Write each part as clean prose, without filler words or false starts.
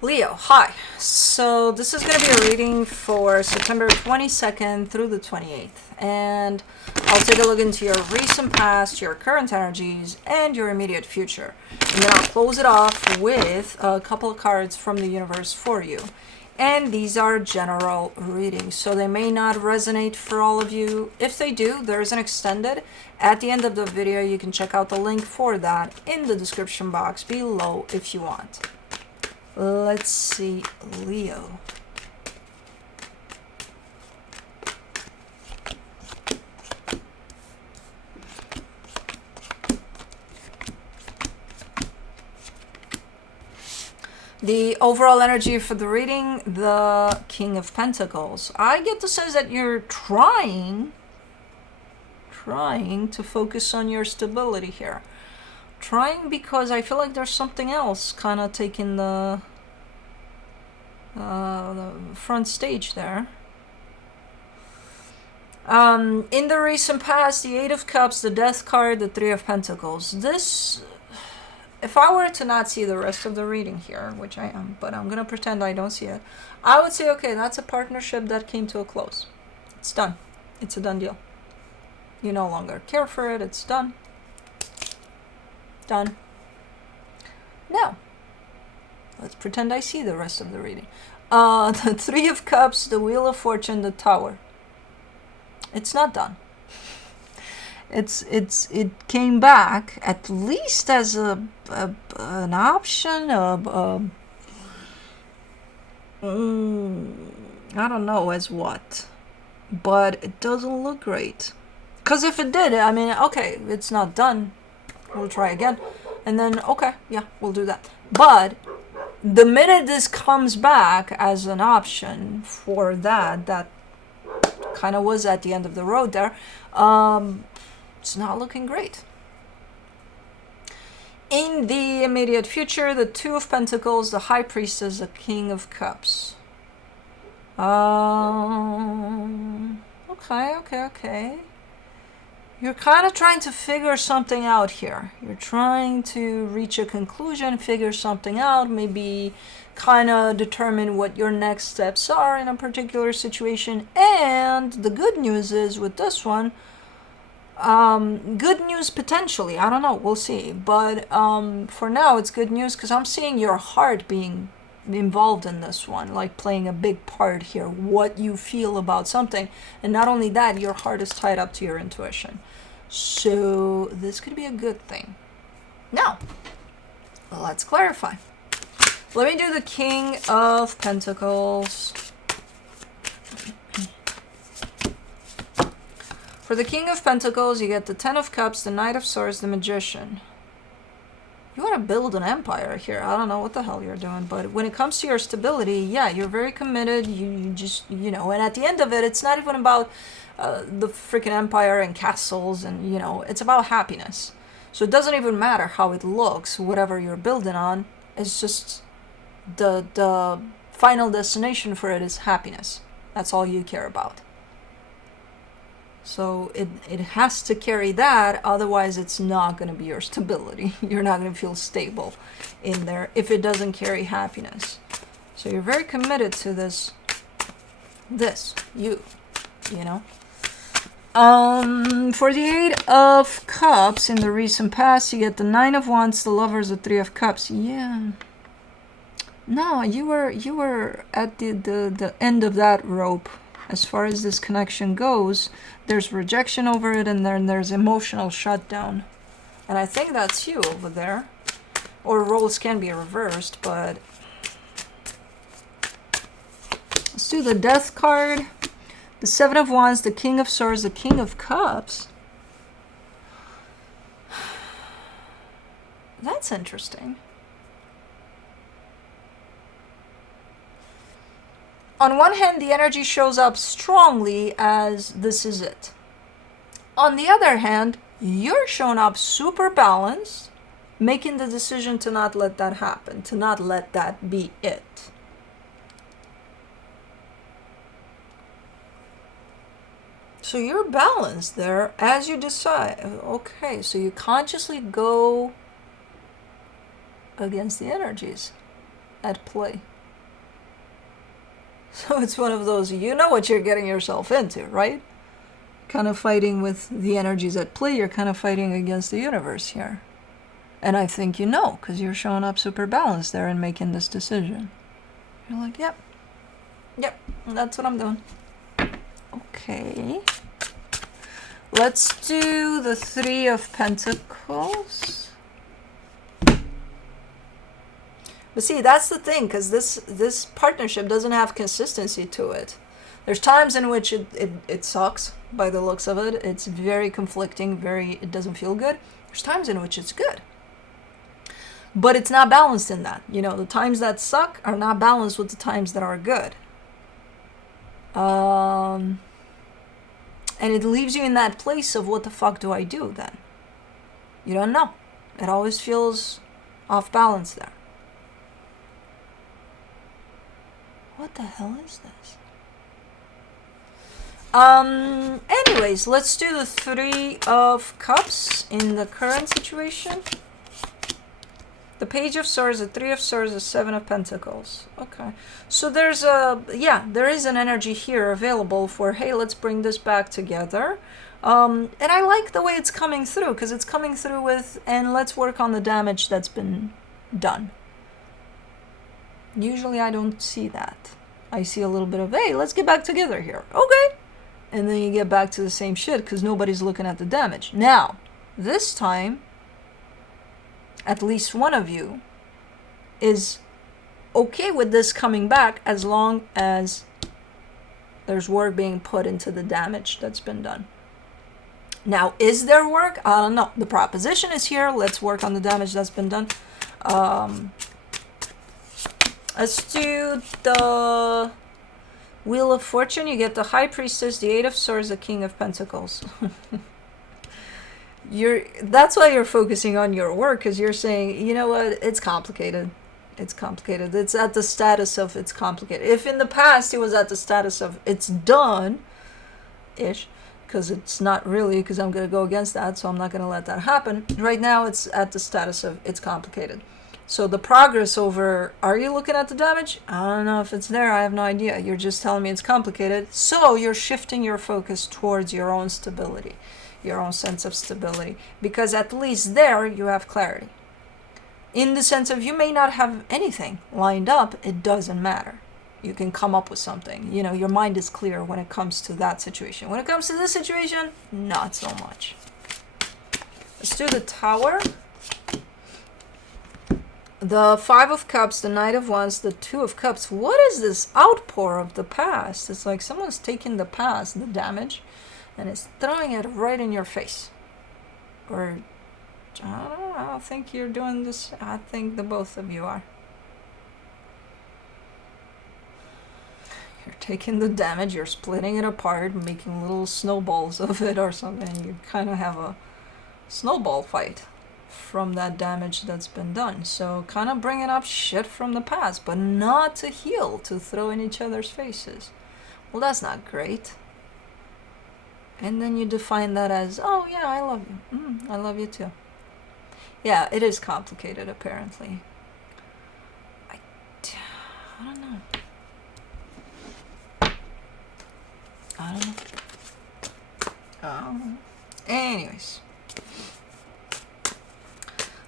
Leo, hi. So this is going to be a reading for September 22nd through the 28th. And I'll take a look into your recent past, your current energies, and your immediate future. And then I'll close it off with a couple of cards from the universe for you. And these are general readings, so they may not resonate for all of you. If they do, there's an extended. At the end of the video, you can check out the link for that in the description box below if you want. Let's see, Leo. The overall energy for the reading, the King of Pentacles. I get the sense that you're trying to focus on your stability here. Trying because I feel like there's something else kind of taking the front stage there. In the recent past, the Eight of Cups, the Death card, the Three of Pentacles. This, if I were to not see the rest of the reading here, which I am, but I'm going to pretend I don't see it, I would say, okay, that's a partnership that came to a close. It's done. It's a done deal. You no longer care for it. It's done. Done. Now, let's pretend I see the rest of the reading. The Three of Cups, the Wheel of Fortune, the Tower. It's not done. It came back at least as an option of I don't know as what, but it doesn't look great. Because if it did, I mean, okay, it's not done. We'll try again. And then, okay, yeah, we'll do that. But the minute this comes back as an option for that kind of was at the end of the road there, it's not looking great. In the immediate future, the Two of Pentacles, the High Priestess, the King of Cups. Okay. You're kind of trying to figure something out here. You're trying to reach a conclusion, figure something out, maybe kind of determine what your next steps are in a particular situation. And the good news is with this one, good news potentially. I don't know. We'll see. But for now, it's good news because I'm seeing your heart being involved in this one, like playing a big part here, what you feel about something. And not only that, your heart is tied up to your intuition. So this could be a good thing. Now, let's clarify. Let me do the King of Pentacles. For the King of Pentacles, you get the Ten of Cups, the Knight of Swords, the Magician. You want to build an empire here. I don't know what the hell you're doing, but when it comes to your stability, yeah, you're very committed. You just, and at the end of it, it's not even about the freaking empire and castles and, it's about happiness. So it doesn't even matter how it looks, whatever you're building on. It's just the final destination for it is happiness. That's all you care about. So it has to carry that, otherwise it's not going to be your stability. You're not going to feel stable in there if it doesn't carry happiness. So you're very committed to this, you know. For the Eight of Cups in the recent past, you get the Nine of Wands, the Lovers, the Three of Cups. Yeah. No, you were at the end of that rope. As far as this connection goes, there's rejection over it, and then there's emotional shutdown. And I think that's you over there. Or roles can be reversed, but... Let's do the Death card. The Seven of Wands, the King of Swords, the King of Cups. That's interesting. On one hand, the energy shows up strongly as this is it. On the other hand, you're showing up super balanced, making the decision to not let that happen, to not let that be it. So you're balanced there as you decide. Okay, so you consciously go against the energies. at play. So it's one of those, you know what you're getting yourself into, right? Kind of fighting with the energies at play. You're kind of fighting against the universe here. And I think you know, because you're showing up super balanced there and making this decision. You're like, yep, that's what I'm doing. Okay. Let's do the Three of Pentacles. But see, that's the thing, because this partnership doesn't have consistency to it. There's times in which it sucks by the looks of it. It's very conflicting, it doesn't feel good. There's times in which it's good. But it's not balanced in that. You know, the times that suck are not balanced with the times that are good. And it leaves you in that place of, what the fuck do I do then? You don't know. It always feels off balance there. What the hell is this? Anyways, let's do the Three of Cups in the current situation. The Page of Swords, the Three of Swords, the Seven of Pentacles. Okay. So there is an energy here available for, hey, let's bring this back together. And I like the way it's coming through, because it's coming through with, and let's work on the damage that's been done. Usually I don't see that. I see a little bit of, hey, let's get back together here. Okay. And then you get back to the same shit because nobody's looking at the damage. Now, this time, at least one of you is okay with this coming back as long as there's work being put into the damage that's been done. Now, is there work? I don't know. The proposition is here. Let's work on the damage that's been done. Let's do the Wheel of Fortune. You get the High Priestess, the Eight of Swords, the King of Pentacles. That's why you're focusing on your work, because you're saying, you know what, it's complicated. It's complicated. It's at the status of it's complicated. If in the past it was at the status of it's done-ish, because it's not really, because I'm going to go against that, so I'm not going to let that happen. Right now it's at the status of it's complicated. So the progress over, are you looking at the damage? I don't know if it's there. I have no idea. You're just telling me it's complicated. So you're shifting your focus towards your own stability, your own sense of stability, because at least there you have clarity. In the sense of, you may not have anything lined up. It doesn't matter. You can come up with something. You know, your mind is clear when it comes to that situation. When it comes to this situation, not so much. Let's do the Tower. The Five of Cups, the Knight of Wands, the Two of Cups. What is this outpour of the past? It's like someone's taking the past, the damage, and it's throwing it right in your face. Or, I don't know, I don't think you're doing this. I think the both of you are. You're taking the damage, you're splitting it apart, making little snowballs of it or something. You kind of have a snowball fight from that damage that's been done. So kind of bringing up shit from the past, but not to heal, to throw in each other's faces. Well, that's not great. And then you define that as, oh yeah, I love you. I love you too. Yeah, it is complicated apparently. I don't know. I don't know. Anyways.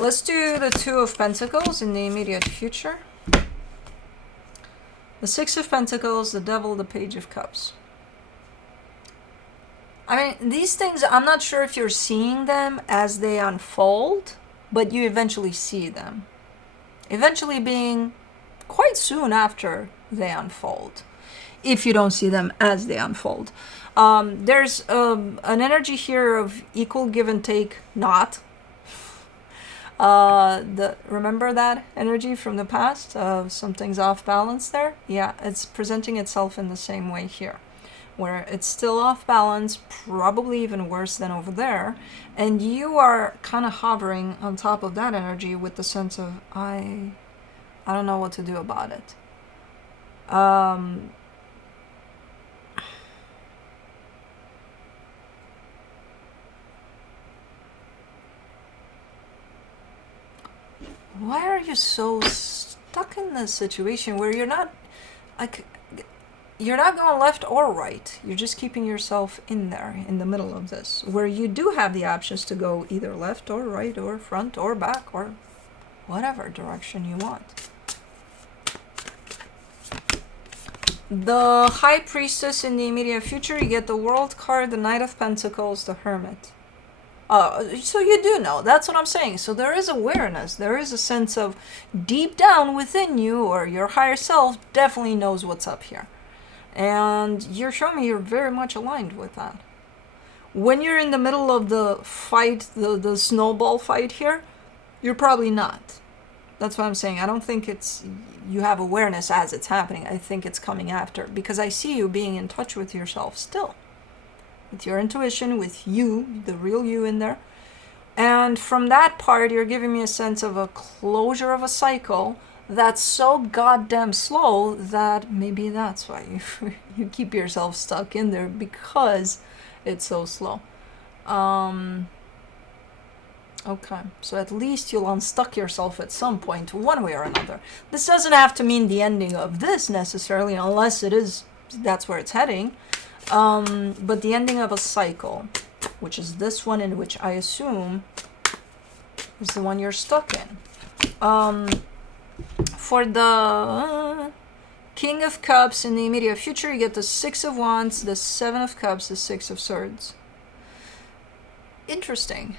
Let's do the Two of Pentacles in the immediate future. The Six of Pentacles, the Devil, the Page of Cups. I mean, these things, I'm not sure if you're seeing them as they unfold, but you eventually see them. Eventually being quite soon after they unfold, if you don't see them as they unfold. There's an energy here of equal give and take, not. Remember that energy from the past of something's off balance there? Yeah, it's presenting itself in the same way here, where it's still off balance, probably even worse than over there, and you are kind of hovering on top of that energy with the sense of I don't know what to do about it. Why are you so stuck in this situation where you're not, like, you're not going left or right. You're just keeping yourself in there, in the middle of this, where you do have the options to go either left or right or front or back or whatever direction you want. The High Priestess in the immediate future, you get the World card, the Knight of Pentacles, the Hermit. So you do know. That's what I'm saying. So there is awareness. There is a sense of deep down within you, or your higher self definitely knows what's up here. And you're showing me you're very much aligned with that. When you're in the middle of the fight, the snowball fight here, you're probably not. That's what I'm saying. I don't think it's you have awareness as it's happening. I think it's coming after, because I see you being in touch with yourself still. With your intuition, with you, the real you in there. And from that part, you're giving me a sense of a closure of a cycle that's so goddamn slow that maybe that's why you keep yourself stuck in there, because it's so slow. Okay, so at least you'll unstuck yourself at some point, one way or another. This doesn't have to mean the ending of this necessarily, unless it is, that's where it's heading. But the ending of a cycle, which is this one, in which I assume is the one you're stuck in. For the King of Cups in the immediate future, you get the Six of Wands, the Seven of Cups, the Six of Swords. Interesting.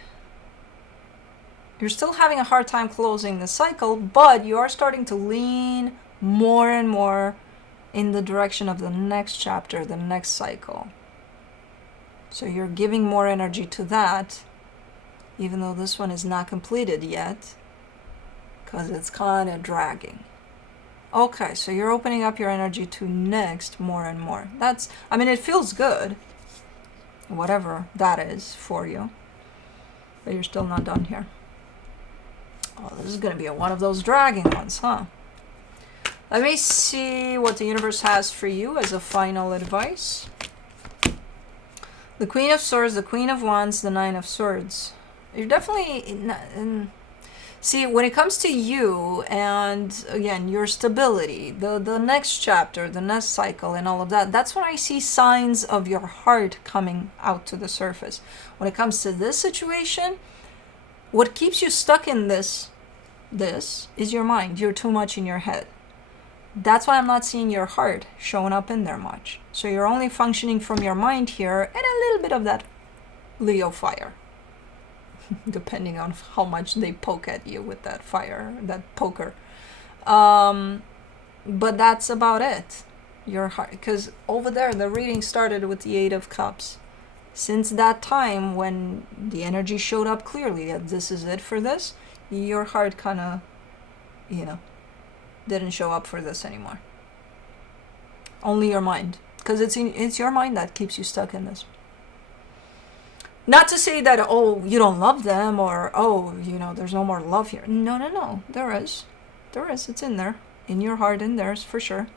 You're still having a hard time closing the cycle, but you are starting to lean more and more in the direction of the next chapter, the next cycle. So you're giving more energy to that, even though this one is not completed yet, because it's kind of dragging. Okay, so you're opening up your energy to next more and more. That's, I mean, it feels good, whatever that is for you, but you're still not done here. Oh, this is going to be one of those dragging ones, huh? Let me see what the universe has for you as a final advice. The Queen of Swords, the Queen of Wands, the Nine of Swords. You're definitely... See, when it comes to you and, again, your stability, the next chapter, the next cycle and all of that, that's when I see signs of your heart coming out to the surface. When it comes to this situation, what keeps you stuck in this is your mind. You're too much in your head. That's why I'm not seeing your heart showing up in there much. So you're only functioning from your mind here and a little bit of that Leo fire. Depending on how much they poke at you with that fire, that poker. But that's about it. Your heart, because over there the reading started with the Eight of Cups. Since that time when the energy showed up clearly that this is it for this, your heart kind of, didn't show up for this anymore. Only your mind, because it's your mind that keeps you stuck in this. Not to say that, oh, you don't love them, or, oh, there's no more love here. No. There is. It's in there. In your heart, in theirs, for sure.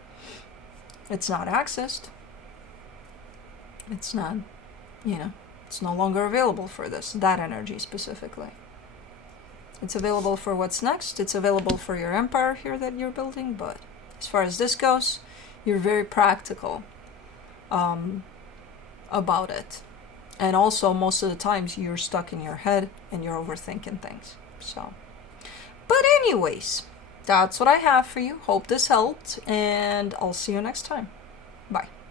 It's not accessed. It's not, it's no longer available for that energy specifically. It's available for what's next. It's available for your empire here that you're building. But as far as this goes, you're very practical about it. And also, most of the times, you're stuck in your head and you're overthinking things. So, but anyways, that's what I have for you. Hope this helped, and I'll see you next time. Bye.